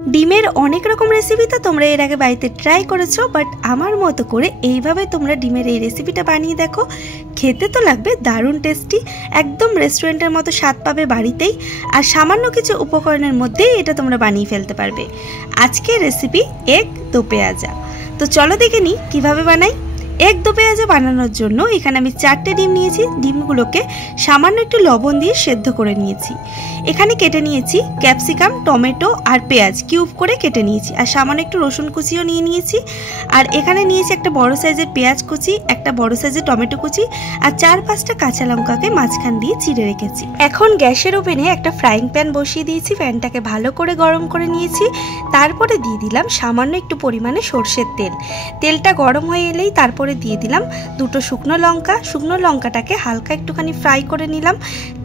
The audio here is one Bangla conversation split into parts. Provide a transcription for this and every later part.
ডিমের অনেক রকম রেসিপি তো তোমরা এর আগে বাড়িতে ট্রাই করেছো, বাট আমার মতো করে এইভাবে তোমরা ডিমের এই রেসিপিটা বানিয়ে দেখো। খেতে তো লাগবে দারুণ টেস্টি, একদম রেস্টুরেন্টের মতো স্বাদ পাবে বাড়িতেই, আর সামান্য কিছু উপকরণের মধ্যেই এটা তোমরা বানিয়ে ফেলতে পারবে। আজকের রেসিপি এগ দো পেঁয়াজা। তো চলো দেখে নিই কীভাবে বানাই। এগ দো পেঁয়াজা বানানোর জন্য এখানে আমি 4টে ডিম নিয়েছি। ডিমগুলোকে সামান্য একটু লবণ দিয়ে সেদ্ধ করে নিয়েছি। এখানে কেটে নিয়েছি ক্যাপসিকাম, টমেটো আর পেঁয়াজ কিউব করে কেটে নিয়েছি, আর সামান্য একটু রসুন কুচিও নিয়ে নিয়েছি। আর এখানে নিয়েছি একটা বড় সাইজের পেঁয়াজ কুচি, একটা বড় সাইজের টমেটো কুচি, আর 4-5টা কাঁচা লঙ্কাকে মাঝখান দিয়ে চিড়ে রেখেছি। এখন গ্যাসের ওভেনে একটা ফ্রাইং প্যান বসিয়ে দিয়েছি। প্যানটাকে ভালো করে গরম করে নিয়েছি। তারপরে দিয়ে দিলাম সামান্য একটু পরিমাণে সর্ষের তেল। তেলটা গরম হয়ে এলেই তারপরে দিয়ে দিলাম 2টো শুকনো লঙ্কা। শুকনো লঙ্কাটাকে হালকা একটুখানি ফ্রাই করে নিলাম।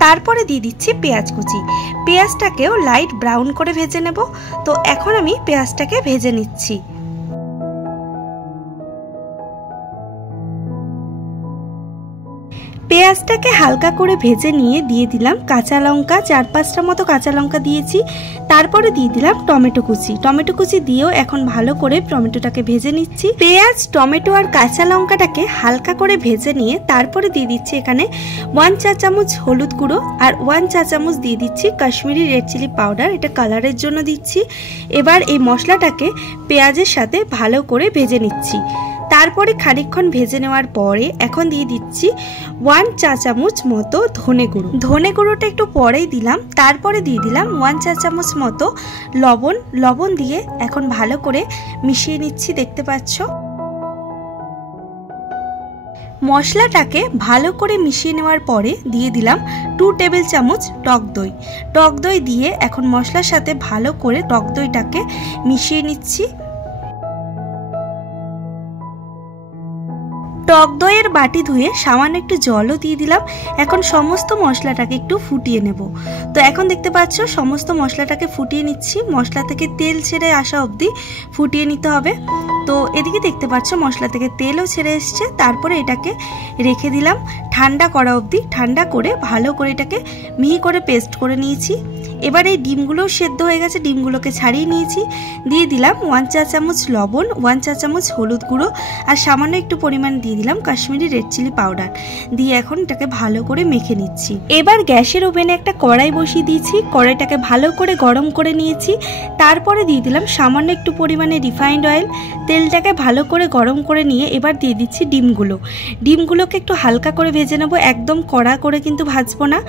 তারপরে দিয়ে দিচ্ছি পেঁয়াজ কুচি। পেঁয়াজটাকেও লাইট ব্রাউন করে ভেজে নেব। তো এখন আমি পেঁয়াজটাকে ভেজে নিচ্ছি। পেঁয়াজটাকে হালকা করে ভেজে নিয়ে দিয়ে দিলাম কাঁচা লঙ্কা, 4-5টা মতো কাঁচা লঙ্কা দিয়েছি। তারপরে দিয়ে দিলাম টমেটো কুচি। টমেটো কুচি দিয়েও এখন ভালো করে টমেটোটাকে ভেজে নিচ্ছি। পেঁয়াজ, টমেটো আর কাঁচা লঙ্কাটাকে হালকা করে ভেজে নিয়ে তারপরে দিয়ে দিচ্ছি এখানে 1 চা চামচ হলুদ গুঁড়ো আর 1 চা চামচ দিয়ে দিচ্ছি কাশ্মীরি রেড চিলি পাউডার, এটা কালারের জন্য দিচ্ছি। এবার এই মশলাটাকে পেঁয়াজের সাথে ভালো করে ভেজে নিচ্ছি। তারপরে খানিকক্ষণ ভেজে নেওয়ার পরে এখন দিয়ে দিচ্ছি 1 চা চামচ মতো ধনে গুঁড়ো। ধনে গুঁড়োটা একটু পরেই দিলাম। তারপরে দিয়ে দিলাম 1 চা চামচ মতো লবণ দিয়ে এখন ভালো করে মিশিয়ে নিচ্ছি। দেখতে পাচ্ছ মশলাটাকে ভালো করে মিশিয়ে নেওয়ার পরে দিয়ে দিলাম 2 টেবিল চামচ টক দই। টক দই দিয়ে এখন মশলার সাথে ভালো করে টক দইটাকে মিশিয়ে নিচ্ছি। টক দইয়ের বাটি ধুয়ে সামান্য একটু জলও দিয়ে দিলাম। এখন সমস্ত মশলাটাকে একটু ফুটিয়ে নেব। তো এখন দেখতে পাচ্ছ সমস্ত মশলাটাকে ফুটিয়ে নিচ্ছি। মশলা থেকে তেল ছেড়ে আসা অবধি ফুটিয়ে নিতে হবে। তো এদিকে দেখতে পাচ্ছ মশলা থেকে তেলও ছেড়ে এসছে। তারপরে এটাকে রেখে দিলাম ঠান্ডা করা অবধি। ঠান্ডা করে ভালো করে এটাকে মিহি করে পেস্ট করে নিয়েছি। এবার এই ডিমগুলোও সেদ্ধ হয়ে গেছে, ডিমগুলোকে ছাড়িয়ে নিয়েছি। দিয়ে দিলাম 1 চা চামচ লবণ, 1 চা চামচ হলুদ গুঁড়ো আর সামান্য একটু পরিমাণ দিয়ে দিলাম কাশ্মীরি রেড চিলি পাউডার দিয়ে এখন এটাকে ভালো করে মেখে নিচ্ছি। এবার গ্যাসের ওভেনে একটা কড়াই বসিয়ে দিয়েছি। কড়াইটাকে ভালো করে গরম করে নিয়েছি। তারপরে দিয়ে দিলাম সামান্য একটু পরিমাণে রিফাইন্ড অয়েল। তেলটাকে ভালো করে গরম করে নিয়ে এবার দিয়ে দিচ্ছি ডিমগুলোকে একটু হালকা করে ভেজে নেব, একদম কড়া করে কিন্তু ভাজবো না।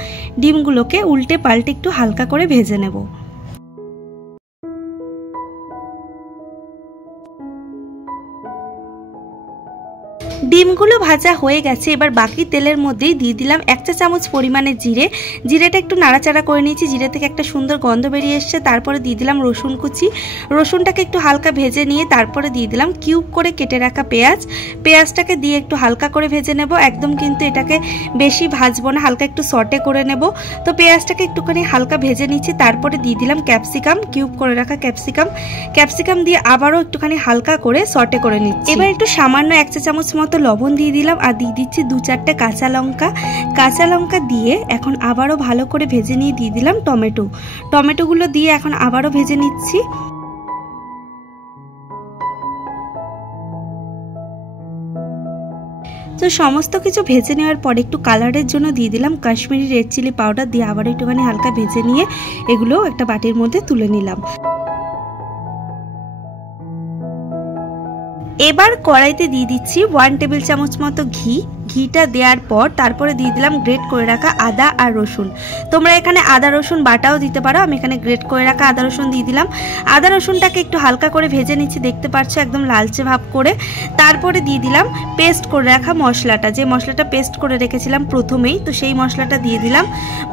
ডিমগুলোকে উল্টে পাল্টে একটু হালকা করে ভেজে নেব। ডিমগুলো ভাজা হয়ে গেছে। এবার বাকি তেলের মধ্যেই দিয়ে দিলাম 1 চা চামচ পরিমাণে জিরেটা একটু নাড়াচাড়া করে নিয়েছি। জিরে থেকে একটা সুন্দর গন্ধ বেরিয়ে এসছে। তারপরে দিয়ে দিলাম রসুন কুচি। রসুনটাকে একটু হালকা ভেজে নিয়ে তারপরে দিয়ে দিলাম কিউব করে কেটে রাখা পেঁয়াজটাকে দিয়ে একটু হালকা করে ভেজে নেব। একদম কিন্তু এটাকে বেশি ভাজবো না, হালকা একটু সটে করে নেব। তো পেঁয়াজটাকে একটুখানি হালকা ভেজে নিচ্ছি। তারপরে দিয়ে দিলাম ক্যাপসিকাম, কিউব করে রাখা ক্যাপসিকাম দিয়ে আবারও একটুখানি হালকা করে সটে করে নিচ্ছি। এবার একটু সামান্য 1 চা চামচ মতো লবণ দিয়ে দিলাম আর দিয়ে দিচ্ছি 2-4টে কাঁচা লঙ্কা দিয়ে এখন আবারও ভালো করে ভেজে নিয়ে দিয়ে দিলাম টমেটোগুলো দিয়ে এখন আবারও ভেজে নিচ্ছি। তো সমস্ত কিছু ভেজে নেওয়ার পরে একটু কালারের জন্য দিয়ে দিলাম কাশ্মীরি রেড চিলি পাউডার দিয়ে আবার একটুখানি হালকা ভেজে নিয়ে এগুলো একটা বাটির মধ্যে তুলে নিলাম। এবার কড়াইতে দিয়ে দিচ্ছি 1 টেবিল চামচ মতো ঘিটা দেওয়ার পর তারপরে দিয়ে দিলাম গ্রেট করে রাখা আদা আর রসুন। তোমরা এখানে আদা রসুন বাটাও দিতে পারো, আমি এখানে গ্রেট করে রাখা আদা রসুন দিয়ে দিলাম। আদা রসুনটাকে একটু হালকা করে ভেজে নিচ্ছি, দেখতে পাচ্ছ একদম লালচে ভাব করে। তারপরে দিয়ে দিলাম পেস্ট করে রাখা মশলাটা, যে মশলাটা পেস্ট করে রেখেছিলাম প্রথমেই, তো সেই মশলাটা দিয়ে দিলাম।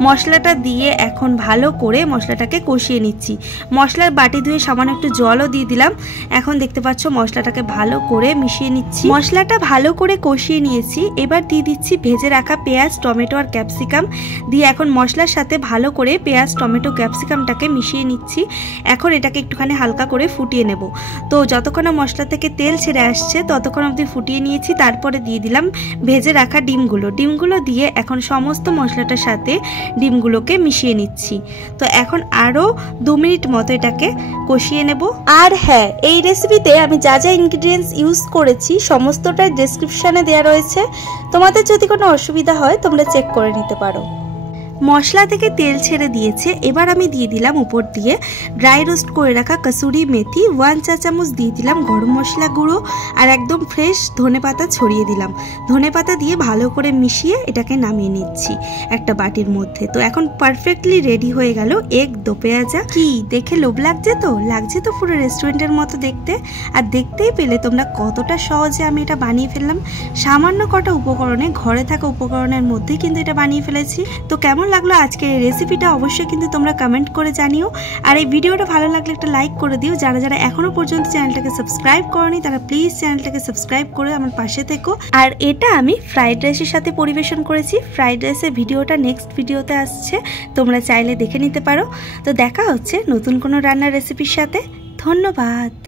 মশলাটা দিয়ে এখন ভালো করে মশলাটাকে কষিয়ে নিচ্ছি। মশলার বাটি ধুয়ে সামান্য একটু জলও দিয়ে দিলাম। এখন দেখতে পাচ্ছ মশলাটাকে ভালো করে মিশিয়ে নিচ্ছি। মশলাটা ভালো করে কষিয়ে নিয়েছি। এবার এবার দিয়ে দিচ্ছি ভেজে রাখা পেঁয়াজ, টমেটো আর ক্যাপসিকাম দিয়ে এখন মশলার সাথে ভালো করে পেঁয়াজ, টমেটো, ক্যাপসিকামটাকে মিশিয়ে নিচ্ছি। এখন এটাকে একটুখানি হালকা করে ফুটিয়ে নেব। তো যতক্ষণ মশলা থেকে তেল ছেড়ে আসছে ততক্ষণ অবধি ফুটিয়ে নিয়েছি। তারপরে দিয়ে দিলাম ভেজে রাখা ডিমগুলো দিয়ে এখন সমস্ত মশলাটার সাথে ডিমগুলোকে মিশিয়ে নিচ্ছি। তো এখন আরও 2 মিনিট মতো এটাকে কষিয়ে নেব। আর হ্যাঁ, এই রেসিপিতে আমি যা যা ইনগ্রিডিয়েন্টস ইউজ করেছি সমস্তটাই ডেসক্রিপশানে দেওয়া রয়েছে, তোমাদের যদি কোনো অসুবিধা হয় তোমরা চেক করে নিতে পারো। মশলা থেকে তেল ছেড়ে দিয়েছে, এবার আমি দিয়ে দিলাম উপর দিয়ে ড্রাই রোস্ট করে রাখা কসুরি মেথি, 1 চা চামচ দিয়ে দিলাম গরম মশলা গুঁড়ো আর একদম ফ্রেশ ধনেপাতা ছড়িয়ে দিলাম। ধনেপাতা দিয়ে ভালো করে মিশিয়ে এটাকে নামিয়ে নিচ্ছি একটা বাটির মধ্যে। তো এখন পারফেক্টলি রেডি হয়ে গেল এগ দো পেঁয়াজা। কি দেখে লোভ লাগছে তো? লাগছে তো পুরো রেস্টুরেন্টের মতো দেখতে। আর দেখতেই পেলে তোমরা কতটা সহজে আমি এটা বানিয়ে ফেললাম। সামান্য কটা উপকরণে, ঘরে থাকা উপকরণের মধ্যেই কিন্তু এটা বানিয়ে ফেলেছি। তো কেমন লাগলো আজকের এই রেসিপিটা অবশ্যই কিন্তু তোমরা কমেন্ট করে জানিও। আর এই ভিডিওটা ভালো লাগলে একটা লাইক করে দিও। যারা যারা এখনো পর্যন্ত চ্যানেলটাকে সাবস্ক্রাইব করনি তারা প্লিজ চ্যানেলটাকে সাবস্ক্রাইব করে আমার পাশে থেকো। আর এটা আমি ফ্রাইড রাইসের সাথে পরিবেশন করেছি। ফ্রাইড রাইসের ভিডিওটা নেক্সট ভিডিওতে আসছে, তোমরা চাইলে দেখে নিতে পারো। তো দেখা হচ্ছে নতুন কোনো রান্নার রেসিপির সাথে। ধন্যবাদ।